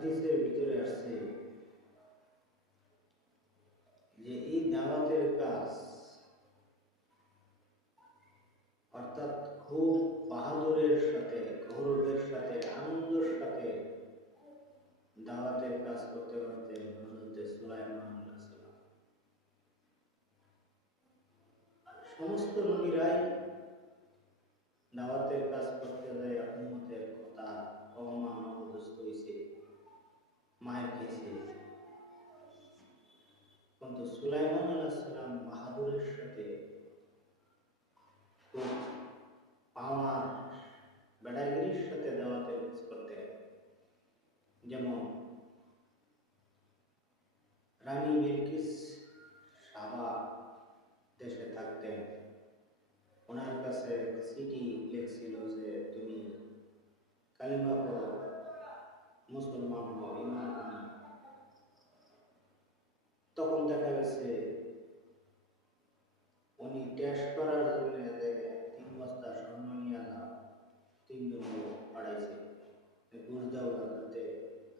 হাদিসের ভিতরে আসছে যে এই দাওয়াতের কাজ অর্থাৎ খুব বাহাদুরের সাথে, গৌরবের সাথে, আনন্দের সাথে দাওয়াতের কাজ করতে করতে সমস্ত নবীরাই দাওয়াতের কাজ করতে যায়, উম্মতের কথা অবমান অপদস্থ হয়েছে মায়ের কাছে কিন্তু সুলাইমান আলাইহিসসালাম বাহাদুরের সাথে খুব পাওয়ার বেড়াগিরির সাথে দাওয়াতের কাজ করতেন যেমন রানী বিলকিস সাবা দেশে থাকতেন ওনার কাছে চিঠি লিখছিল যে তুমি কালিমা পড়ো মুসলমান হও ইমান আনো তখন দেখা গেছে উনি টেস্ট করার জন্য যে তিন বস্তা স্বর্ণ নিয়ে আনা তিনজন লোক পাঠাইছে ঘুষ দেওয়া যাতে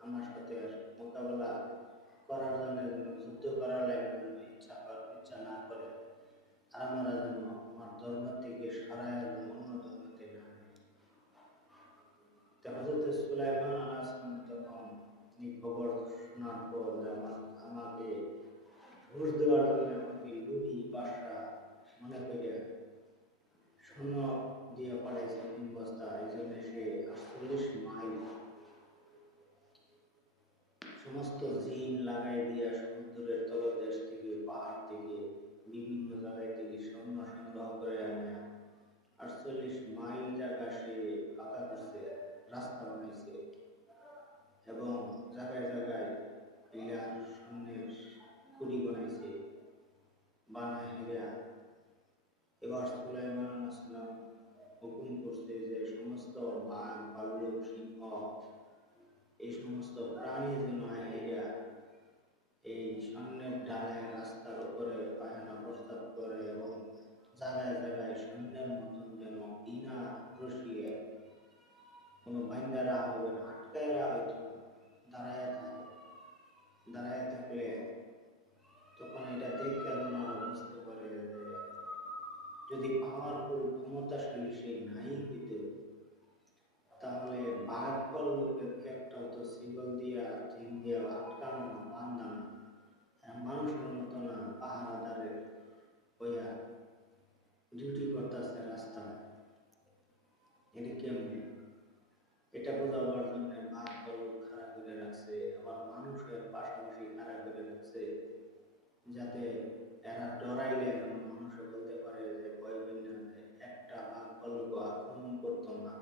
আমার সাথে মোকাবেলা করার জন্য যুদ্ধ করার লাগে যেন ইচ্ছা কর ইচ্ছা না করে আর আমরা যেন আমার ধর্ম থেকে সরায় যেন অন্য ধর্মতে না নেয়। তো হজরত সুলাইমান আলাইহিসসালাম তখন এই খবর শোনার পর যে আমার আমাকে ঘুষ দেওয়ার জন্য আমাকে লুবি বাসা মনে করে শূন্য দিয়ে পাঠাইছে তিন বস্তা এই জন্য সে আটচল্লিশ মাইল সমস্ত জিন লাগাই দিয়া সমুদ্রের তলদেশ থেকে, পাহাড় থেকে, বিভিন্ন জায়গায় থেকে স্বর্ণ সংগ্রহ করে আনে। আটচল্লিশ মাইল জায়গা সে ফাঁকা করছে, রাস্তা বানাইছে এবং জায়গায় জায়গায় ইয়া স্বর্ণের কুড়ি বানাইছে, বানায় হিরা। এবার সুলাইমান আসলাম হুকুম করছে যে, সমস্ত বাঘ ভাল্লুক সিংহ এই সমস্ত প্রাণী যেন আইয়া এই সামনের ডালায় রাস্তার উপরে পায়না প্রস্তাব করে এবং জায়গায় জায়গায় সৈন্যের মতন যেন ইনা রসিয়ে কোনো বাইন্দারা হবে না আটকায়রা হয়তো, দাঁড়ায় থাকে, দাঁড়ায় থাকলে তখন এটা দেখে ওনারা বুঝতে পারে যে যদি পাওয়ারফুল ক্ষমতাশালী সে নাই হইত যাতে এরা ডরাইলে মানুষে বলতে পারে যে ভয়বেন না, যে একটা বাঘ পল্লব আক্রমণ করতো না।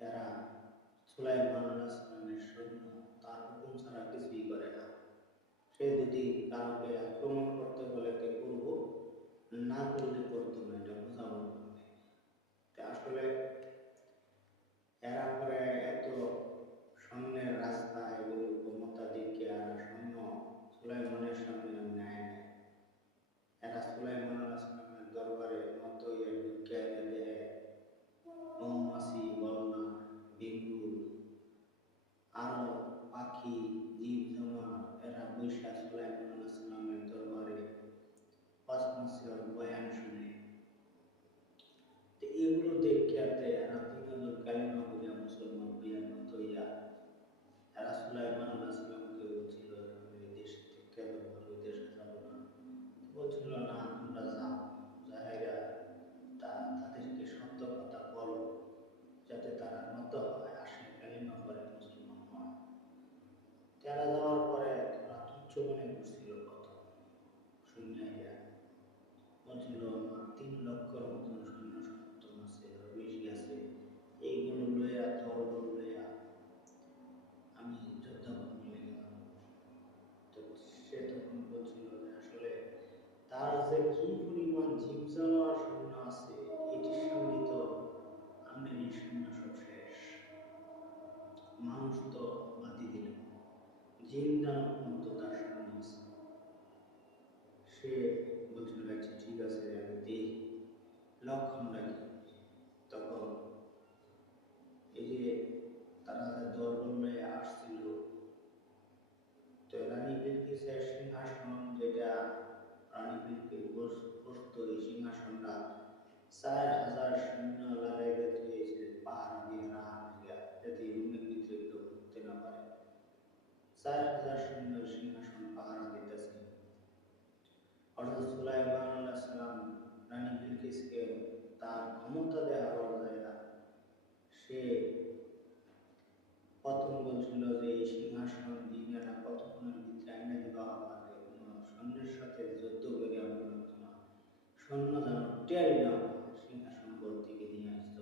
এরা সুলাইমান আলাইহিসসালামের সৈন্য, তার হুকুম ছাড়া কিছুই করে না। সে যদি কাউকে আক্রমণ করতে বলে, কে করব? না করলে করতো মনে করছিল কত? শূন্য বলছিল আমার তিন লক্ষর মতন সৈন্য সত্তম আছে, আরও বেশি আছে। এইগুলো লইয়া দলবল লইয়া আমি যুদ্ধভূমি গেলাম তো সে তখন বলছিল যে আসলে তার যে কি পরিমাণ জীব জানোয়ার সৈন্য আছে, এটির সামনে তো আমি এই সব শেষ। মানুষ তো বাতি দিলেন। জিন দানব মতো সে সিংহাসন যেটা প্রাণীবৃত্তি প্রস্তুত এই সিংহাসনটা চার হাজার সৈন্য লাভে অন্যের সাথে যুদ্ধ করে আমরা তোমার সৈন্য যেন টের না সিংহাসন থেকে নিয়ে আসত।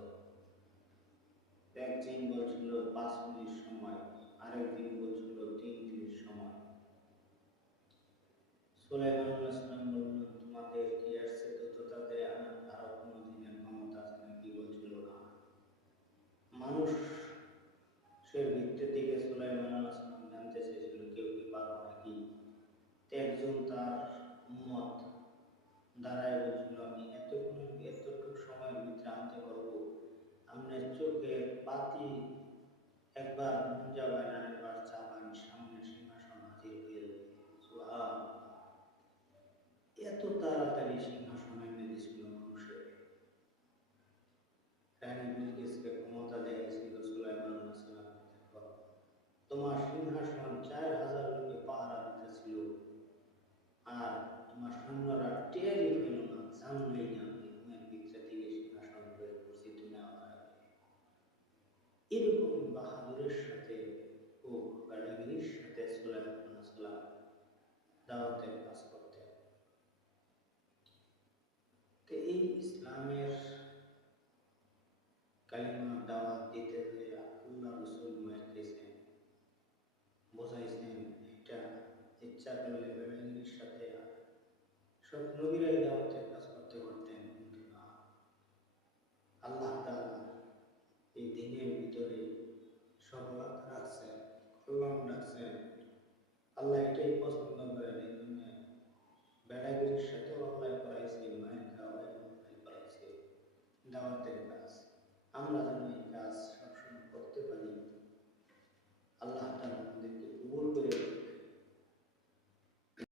একদিন বলছিল, পাঁচ মিনিট সময়, আরেকদিন বলছিল, তিন মিনিট সময়। সোলাইমান ইসলামের কালিমা দাওয়াত দিতে যে আল্লাহ রসুল মাইতেছেন বোঝাইছেন, এটা ইচ্ছা করলে বেড়ানির সাথে সব নবীরাই দাওয়াত